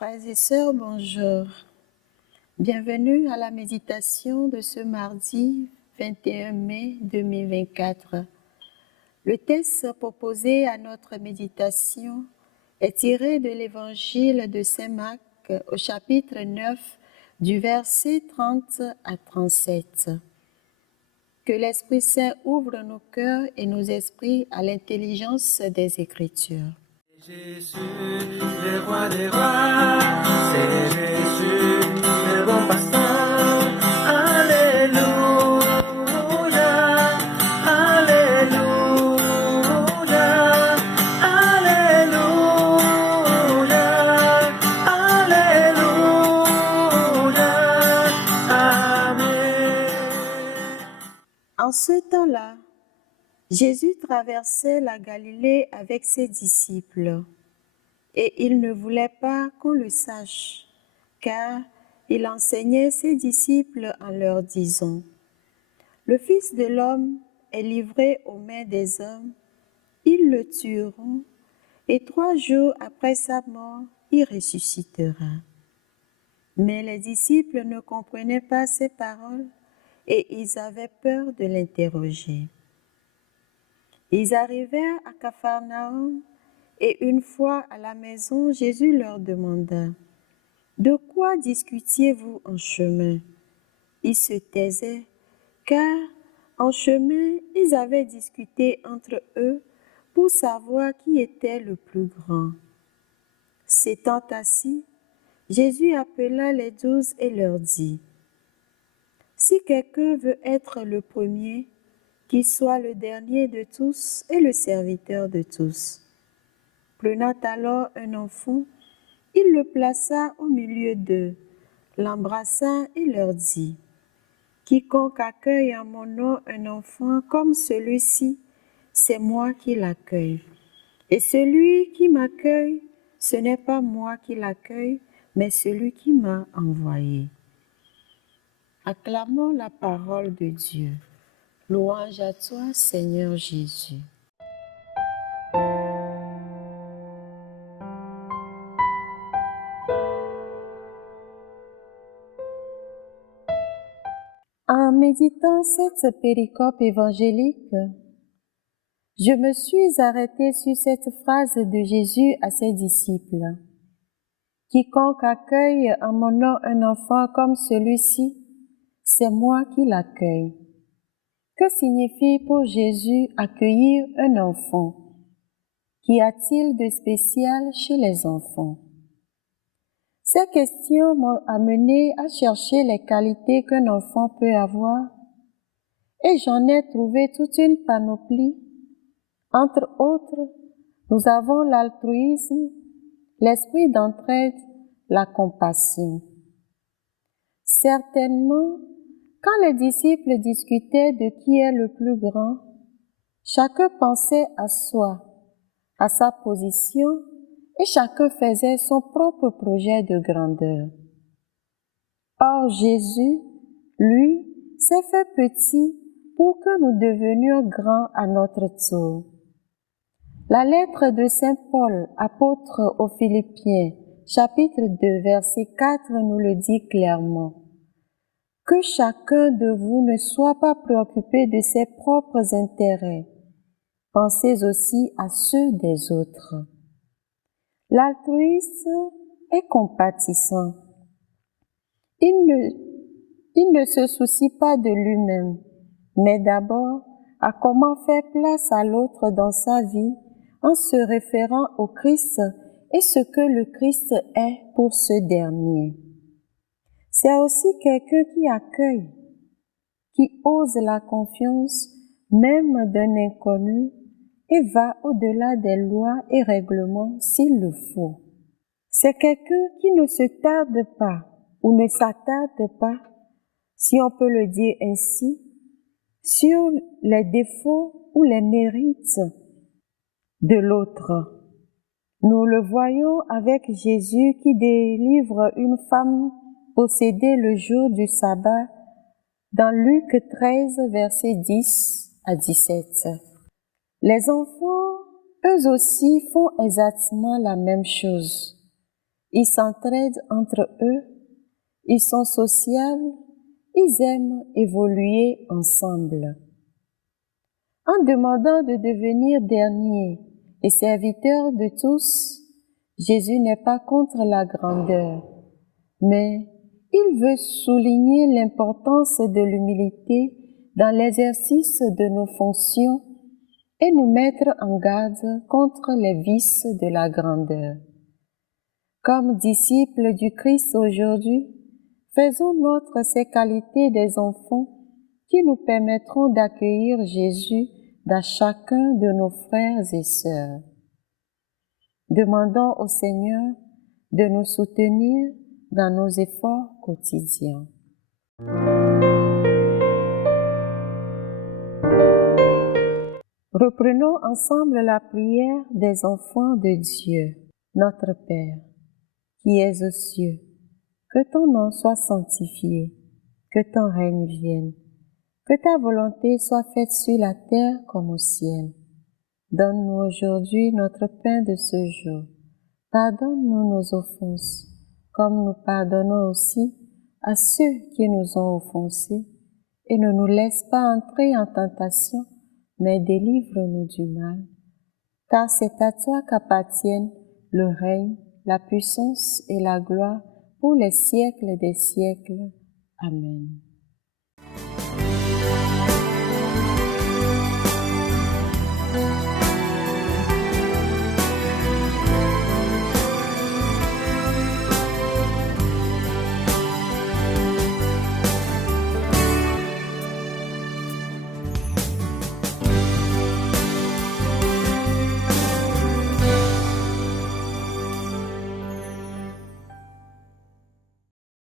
Frères et sœurs, bonjour. Bienvenue à la méditation de ce mardi 21 mai 2024. Le texte proposé à notre méditation est tiré de l'évangile de Saint Marc au chapitre 9 du verset 30 à 37. Que l'Esprit Saint ouvre nos cœurs et nos esprits à l'intelligence des Écritures. Jésus, le roi des rois, c'est Jésus, le bon pasteur. Alléluia, Alléluia, Alléluia, Alléluia, Amen. En ce temps-là, Jésus traversait la Galilée avec ses disciples, et il ne voulait pas qu'on le sache, car il enseignait ses disciples en leur disant : « Le Fils de l'homme est livré aux mains des hommes, ils le tueront, et 3 jours après sa mort, il ressuscitera. » Mais les disciples ne comprenaient pas ces paroles, et ils avaient peur de l'interroger. Ils arrivèrent à Capharnaüm et une fois à la maison, Jésus leur demanda : « De quoi discutiez-vous en chemin ?» Ils se taisaient, car en chemin, ils avaient discuté entre eux pour savoir qui était le plus grand. S'étant assis, Jésus appela les 12 et leur dit : « Si quelqu'un veut être le premier, qu'il soit le dernier de tous et le serviteur de tous. » Prenant alors un enfant, il le plaça au milieu d'eux, l'embrassa et leur dit : « Quiconque accueille en mon nom un enfant comme celui-ci, c'est moi qui l'accueille. Et celui qui m'accueille, ce n'est pas moi qui l'accueille, mais celui qui m'a envoyé. » Acclamons la parole de Dieu. Louange à toi, Seigneur Jésus. En méditant cette péricope évangélique, je me suis arrêtée sur cette phrase de Jésus à ses disciples. « Quiconque accueille en mon nom un enfant comme celui-ci, c'est moi qui l'accueille. » Que signifie pour Jésus accueillir un enfant? Qu'y a-t-il de spécial chez les enfants? Ces questions m'ont amené à chercher les qualités qu'un enfant peut avoir et j'en ai trouvé toute une panoplie. Entre autres, nous avons l'altruisme, l'esprit d'entraide, la compassion. Certainement, quand les disciples discutaient de qui est le plus grand, chacun pensait à soi, à sa position, et chacun faisait son propre projet de grandeur. Or Jésus, lui, s'est fait petit pour que nous devenions grands à notre tour. La lettre de Saint Paul, apôtre aux Philippiens, chapitre 2, verset 4, nous le dit clairement. Que chacun de vous ne soit pas préoccupé de ses propres intérêts. Pensez aussi à ceux des autres. L'altruisme est compatissant. Il ne se soucie pas de lui-même, mais d'abord à comment faire place à l'autre dans sa vie en se référant au Christ et ce que le Christ est pour ce dernier. C'est aussi quelqu'un qui accueille, qui ose la confiance même d'un inconnu et va au-delà des lois et règlements s'il le faut. C'est quelqu'un qui ne se tarde pas ou ne s'attarde pas, si on peut le dire ainsi, sur les défauts ou les mérites de l'autre. Nous le voyons avec Jésus qui délivre une femme possédée le jour du sabbat dans Luc 13, versets 10 à 17. Les enfants, eux aussi, font exactement la même chose. Ils s'entraident entre eux, ils sont sociables, ils aiment évoluer ensemble. En demandant de devenir dernier et serviteur de tous, Jésus n'est pas contre la grandeur, mais il veut souligner l'importance de l'humilité dans l'exercice de nos fonctions et nous mettre en garde contre les vices de la grandeur. Comme disciples du Christ aujourd'hui, faisons nôtre ces qualités des enfants qui nous permettront d'accueillir Jésus dans chacun de nos frères et sœurs. Demandons au Seigneur de nous soutenir dans nos efforts quotidiens. Reprenons ensemble la prière des enfants de Dieu. Notre Père, qui es aux cieux, que ton nom soit sanctifié, que ton règne vienne, que ta volonté soit faite sur la terre comme au ciel. Donne-nous aujourd'hui notre pain de ce jour. Pardonne-nous nos offenses, comme nous pardonnons aussi à ceux qui nous ont offensés, et ne nous laisse pas entrer en tentation, mais délivre-nous du mal. Car c'est à toi qu'appartiennent le règne, la puissance et la gloire pour les siècles des siècles. Amen.